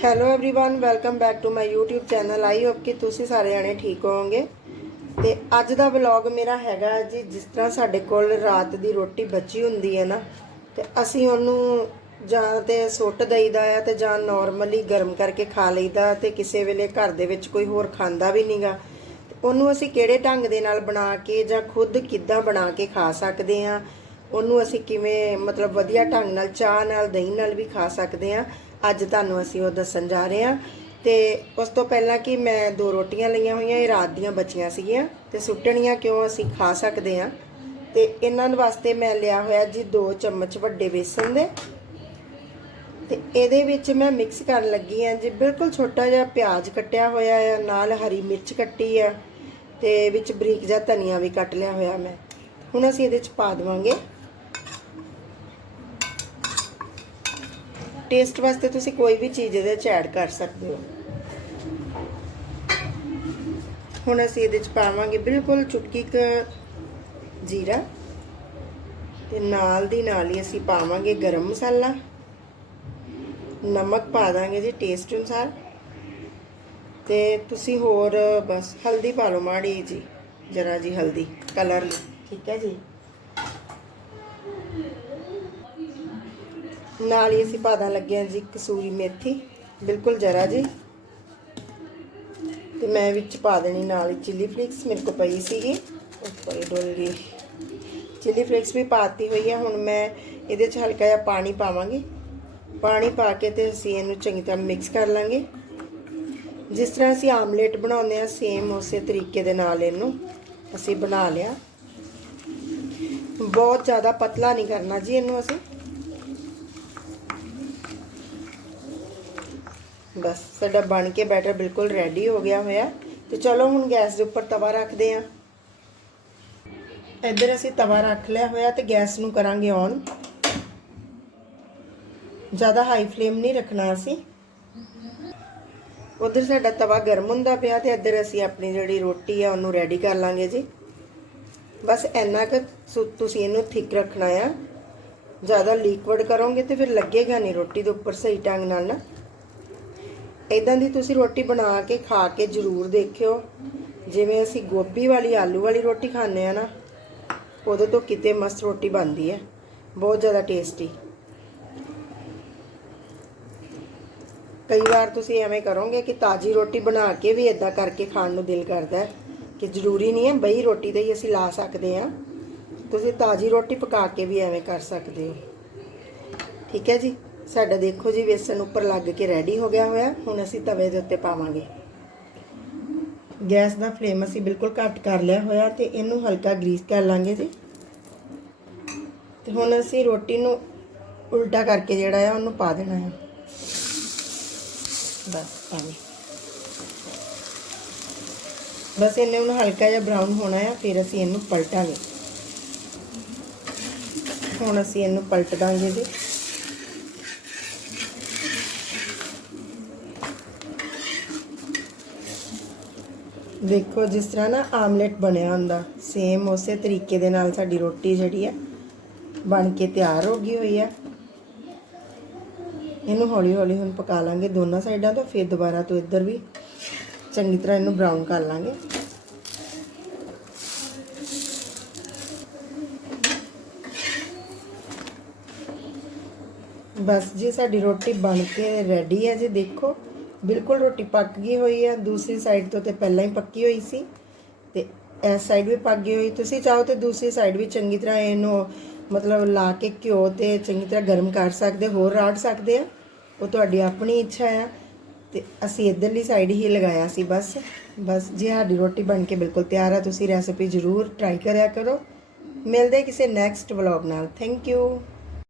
hello everyone welcome back to my YouTube channel I hope ਕਿ ਤੁਸੀਂ ਸਾਰੇ ਜਾਣੇ ਠੀਕ ਹੋਵੋਗੇ ਤੇ ਅੱਜ ਦਾ ਵਲੌਗ ਮੇਰਾ ਹੈਗਾ ਜੀ ਜਿਸ ਤਰ੍ਹਾਂ ਸਾਡੇ ਕੋਲ ਰਾਤ ਦੀ ਰੋਟੀ ਬਚੀ ਹੁੰਦੀ ਹੈ ਨਾ ਤੇ ਅਸੀਂ ਉਹਨੂੰ ਜਾਂ ਤੇ ਸੁੱਟ ਦਈਦਾ ਆ ਤੇ ਜਾਂ ਨਾਰਮਲੀ ਗਰਮ ਕਰਕੇ ਖਾ ਲਈਦਾ ਤੇ ਕਿਸੇ ਵੇਲੇ ਘਰ ਦੇ ਵਿੱਚ ਕੋਈ ਹੋਰ ਖਾਂਦਾ ਵੀ ਨਹੀਂਗਾ ਉਹਨੂੰ ਅਸੀਂ ਕਿਹੜੇ ਢੰਗ ਦੇ ਨਾਲ ਬਣਾ ਕੇ ਜਾਂ ਖੁਦ ਕਿੱਦਾਂ ਬਣਾ ਕੇ ਖਾ ਸਕਦੇ ਆ ਉਹਨੂੰ ਅਸੀਂ ਕਿਵੇਂ ਮਤਲਬ ਵਧੀਆ ਢੰਗ ਨਾਲ ਚਾਹ ਨਾਲ ਦਹੀਂ ਨਾਲ ਵੀ ਖਾ ਸਕਦੇ ਆ ਅੱਜ ਤੁਹਾਨੂੰ ਅਸੀਂ ਉਹ ਦੱਸਣ ਜਾ ਰਹੇ ਹਾਂ। ਤੇ ਉਸ ਤੋਂ ਪਹਿਲਾਂ ਕਿ ਮੈਂ ਦੋ ਰੋਟੀਆਂ ਲਈਆਂ ਹੋਈਆਂ, ਇਹ ਰਾਤ ਦੀਆਂ ਬਚੀਆਂ ਸੀਗੀਆਂ ਤੇ ਸੁੱਟਣੀਆਂ ਕਿਉਂ ਅਸੀਂ ਖਾ ਸਕਦੇ ਹਾਂ। ਤੇ ਇਹਨਾਂ ਵਾਸਤੇ ਮੈਂ ਲਿਆ ਹੋਇਆ ਜੀ 2 ਚਮਚ ਵੱਡੇ ਬੇਸਨ ਦੇ। ਤੇ ਇਹਦੇ ਵਿੱਚ ਮੈਂ ਮਿਕਸ ਕਰਨ ਲੱਗੀ ਆ ਜੀ, ਬਿਲਕੁਲ ਛੋਟਾ ਜਿਹਾ ਪਿਆਜ਼ ਕੱਟਿਆ ਹੋਇਆ ਹੈ ਨਾਲ ਹਰੀ ਮਿਰਚ ਕੱਟੀ ਆ ਤੇ ਵਿੱਚ ਬਰੀਕ ਜਿਹਾ ਧਨੀਆ ਵੀ ਕੱਟ ਲਿਆ ਹੋਇਆ ਮੈਂ। ਹੁਣ ਅਸੀਂ ਇਹਦੇ ਚ ਪਾ ਦੇਵਾਂਗੇ। ਟੇਸਟ ਵਾਸਤੇ ਤੁਸੀਂ ਕੋਈ ਵੀ ਚੀਜ਼ ਇਹਦੇ ਚ ਐਡ ਕਰ ਸਕਦੇ ਹੋ। ਹੁਣ ਅਸੀਂ ਇਹਦੇ ਚ ਪਾਵਾਂਗੇ ਬਿਲਕੁਲ ਚੁਟਕੀ ਕ ਜੀਰਾ ਤੇ ਨਾਲ ਦੀ ਨਾਲ ਹੀ ਅਸੀਂ ਪਾਵਾਂਗੇ ਗਰਮ ਮਸਾਲਾ। ਨਮਕ ਪਾ ਦਾਂਗੇ ਜੀ ਟੇਸਟ ਅਨੁਸਾਰ। ਤੇ ਤੁਸੀਂ ਹੋਰ ਬਸ ਹਲਦੀ ਪਾ ਲਓ ਮਾੜੀ ਜੀ ਜਰਾ ਜੀ ਹਲਦੀ ਕਲਰ ਲਈ, ਠੀਕ ਹੈ ਜੀ? ਨਾਲ ਹੀ ਅਸੀਂ ਪਾਦਾ ਲੱਗੇ ਹਾਂ ਜੀ ਕਸੂਰੀ ਮੇਥੀ। ਬਿਲਕੁਲ ਜਰਾ ਜੀ। ਤੇ ਮੈਂ ਵਿੱਚ ਪਾ ਦੇਣੀ ਨਾਲ ਹੀ ਚਿੱਲੀ ਫਲੇਕਸ ਮੇਰੇ ਕੋਲ ਪਈ ਸੀਗੀ। ਉੱਪਰ ਹੀ ਡੋਲ ਗਈ। ਚਿੱਲੀ ਫਲੇਕਸ ਵੀ ਪਾਤੀ ਹੋਈ ਹੈ ਹੁਣ ਮੈਂ ਇਹਦੇ 'ਚ ਹਲਕਾ ਜਿਹਾ ਪਾਣੀ ਪਾਵਾਂਗੀ। ਪਾਣੀ ਪਾ ਕੇ ਤੇ ਅਸੀਂ ਇਹਨੂੰ ਚੰਗੀ ਤਰ੍ਹਾਂ ਮਿਕਸ ਕਰ ਲਾਂਗੇ। ਜਿਸ ਤਰ੍ਹਾਂ ਅਸੀਂ ਆਮਲੇਟ ਬਣਾਉਂਦੇ ਆ ਸੇਮ ਉਸੇ ਤਰੀਕੇ ਦੇ ਨਾਲ ਇਹਨੂੰ ਅਸੀਂ ਬਣਾ ਲਿਆ। ਬਹੁਤ ਜ਼ਿਆਦਾ ਪਤਲਾ ਨਹੀਂ ਕਰਨਾ ਜੀ ਇਹਨੂੰ ਅਸੀਂ। ਬਸ, ਸਾਡਾ ਬਣ ਕੇ ਬੈਟਰ ਬਿਲਕੁਲ ਰੈਡੀ ਹੋ ਗਿਆ ਹੋਇਆ। ਤੇ ਚਲੋ ਹੁਣ ਗੈਸ ਦੇ ਉੱਪਰ ਤਵਾ ਰੱਖਦੇ ਆਂ। ਇੱਧਰ ਅਸੀਂ ਤਵਾ ਰੱਖ ਲਿਆ ਹੋਇਆ ਤੇ ਗੈਸ ਨੂੰ ਕਰਾਂਗੇ ਔਨ ਜ਼ਿਆਦਾ ਹਾਈ ਫਲੇਮ ਨਹੀਂ ਰੱਖਣਾ ਅਸੀਂ। ਉਧਰ ਸਾਡਾ ਤਵਾ ਗਰਮ ਹੁੰਦਾ ਪਿਆ ਤੇ ਇੱਧਰ ਅਸੀਂ ਆਪਣੀ ਜਿਹੜੀ ਰੋਟੀ ਆ ਉਹਨੂੰ ਰੈਡੀ ਕਰ ਲਾਂਗੇ ਜੀ। ਬਸ ਇੰਨਾ ਕੁ ਤੁਸੀਂ ਇਹਨੂੰ ਥਿਕ ਰੱਖਣਾ ਆ। ਜ਼ਿਆਦਾ ਲਿਕਵਿਡ ਕਰੋਗੇ ਤੇ ਫਿਰ ਲੱਗੇਗਾ ਨਹੀਂ ਰੋਟੀ ਦੇ ਉੱਪਰ ਸਹੀ ਢੰਗ ਨਾਲ ਨਾ। ਇਦਾਂ ਦੀ ਤੁਸੀਂ ਰੋਟੀ ਬਣਾ ਕੇ, ਖਾ ਕੇ ਜ਼ਰੂਰ ਦੇਖਿਓ। ਜਿਵੇਂ ਅਸੀਂ ਗੋਭੀ ਵਾਲੀ, ਆਲੂ ਵਾਲੀ ਰੋਟੀ ਖਾਂਦੇ ਆ ਨਾ, ਉਹਦੇ ਤੋਂ ਕਿਤੇ ਮਸਤ ਰੋਟੀ ਬਣਦੀ ਹੈ। ਬਹੁਤ ਜ਼ਿਆਦਾ ਟੇਸਟੀ ਕਈ ਵਾਰ ਤੁਸੀਂ ਐਵੇਂ ਕਰੋਗੇ ਕਿ ਤਾਜੀ ਰੋਟੀ ਬਣਾ ਕੇ ਵੀ ਇਦਾਂ ਕਰਕੇ ਖਾਣ ਨੂੰ ਦਿਲ ਕਰਦਾ ਕਿ ਜ਼ਰੂਰੀ ਨਹੀਂ ਹੈ, ਬਈ ਰੋਟੀ ਤੇ ਹੀ ਅਸੀਂ ਲਾ ਸਕਦੇ ਆ ਤੁਸੀਂ ਤਾਜੀ ਰੋਟੀ ਪਕਾ ਕੇ ਵੀ ਐਵੇਂ ਕਰ ਸਕਦੇ ਹੋ। ਠੀਕ ਹੈ ਜੀ? ਸਾਡਾ ਦੇਖੋ ਜੀ ਵੇਸਣ ਉੱਪਰ ਲੱਗ ਕੇ ਰੈਡੀ ਹੋ ਗਿਆ ਹੋਇਆ। ਹੁਣ ਅਸੀਂ ਤਵੇ ਦੇ ਉੱਤੇ ਪਾਵਾਂਗੇ। ਗੈਸ ਦਾ ਫਲੇਮ ਅਸੀਂ ਬਿਲਕੁਲ ਘੱਟ ਕਰ ਲਿਆ ਹੋਇਆ ਤੇ ਇਹਨੂੰ ਹਲਕਾ ਗਰੀਸ ਕਰ ਲਾਂਗੇ ਜੀ। ਤੇ ਹੁਣ ਅਸੀਂ ਰੋਟੀ ਨੂੰ ਉਲਟਾ ਕਰਕੇ ਜਿਹੜਾ ਆ ਉਹਨੂੰ ਪਾ ਦੇਣਾ ਹੈ ਬਸ, ਪਾਣੀ। ਬਸ ਇਹਨੇ ਹੁਣ ਹਲਕਾ ਜਿਹਾ ਬਰਾਊਨ ਹੋਣਾ ਆ, ਫਿਰ ਅਸੀਂ ਇਹਨੂੰ ਪਲਟਾਂਗੇ। ਹੁਣ ਅਸੀਂ ਇਹਨੂੰ ਪਲਟ ਦਾਂਗੇ ਜੀ। ਦੇਖੋ, ਜਿਸ ਤਰ੍ਹਾਂ ਨਾ ਆਮਲੇਟ ਬਣਿਆ ਹੁੰਦਾ ਸੇਮ ਉਸੇ ਤਰੀਕੇ ਦੇ ਨਾਲ ਸਾਡੀ ਰੋਟੀ ਜਿਹੜੀ ਹੈ ਬਣ ਕੇ ਤਿਆਰ ਹੋ ਗਈ ਹੋਈ ਹੈ ਇਹਨੂੰ ਹੌਲੀ ਹੌਲੀ ਹੁਣ ਪਕਾ ਲਾਂਗੇ ਦੋਨਾਂ ਸਾਈਡਾਂ ਤੋਂ, ਫਿਰ ਦੁਬਾਰਾ ਤੋਂ ਇੱਧਰ ਵੀ ਚੰਗੀ ਤਰ੍ਹਾਂ ਇਹਨੂੰ ਬਰਾਊਨ ਕਰ ਲਾਂਗੇ। ਬਸ ਜੀ, ਸਾਡੀ ਰੋਟੀ ਬਣ ਕੇ ਰੈਡੀ ਹੈ ਜੀ, ਦੇਖੋ। ਬਿਲਕੁਲ ਰੋਟੀ ਪੱਕ ਗਈ ਹੋਈ ਹੈ ਦੂਸਰੀ ਸਾਈਡ ਤੋਂ ਤੇ ਪਹਿਲਾਂ ਹੀ ਪੱਕੀ ਹੋਈ ਸੀ। ਤੇ ਇਸ ਸਾਈਡ ਵੀ ਪੱਕ ਗਈ ਹੋਈ। ਤੁਸੀਂ ਚਾਹੋ ਤੇ ਦੂਸਰੀ ਸਾਈਡ ਵੀ ਚੰਗੀ ਤਰ੍ਹਾਂ ਇਹਨੂੰ ਮਤਲਬ ਲਾ ਕੇ ਘਿਓ ਤੇ ਚੰਗੀ ਤਰ੍ਹਾਂ ਗਰਮ ਕਰ ਸਕਦੇ, ਹੋਰ ਰਾੜ ਸਕਦੇ ਆ। ਉਹ ਤੁਹਾਡੀ ਆਪਣੀ ਇੱਛਾ ਆ। ਤੇ ਅਸੀਂ ਇਧਰਲੀ ਸਾਈਡ ਹੀ ਲਗਾਇਆ ਸੀ ਬਸ। ਬਸ ਜੀ ਸਾਡੀ ਰੋਟੀ ਬਣ ਕੇ ਬਿਲਕੁਲ ਤਿਆਰ ਆ, ਤੁਸੀਂ ਰੈਸਿਪੀ ਜ਼ਰੂਰ ਟਰਾਈ ਕਰਿਆ ਕਰੋ। ਮਿਲਦੇ ਕਿਸੇ ਨੈਕਸਟ ਵਲੌਗ ਨਾਲ। Thank you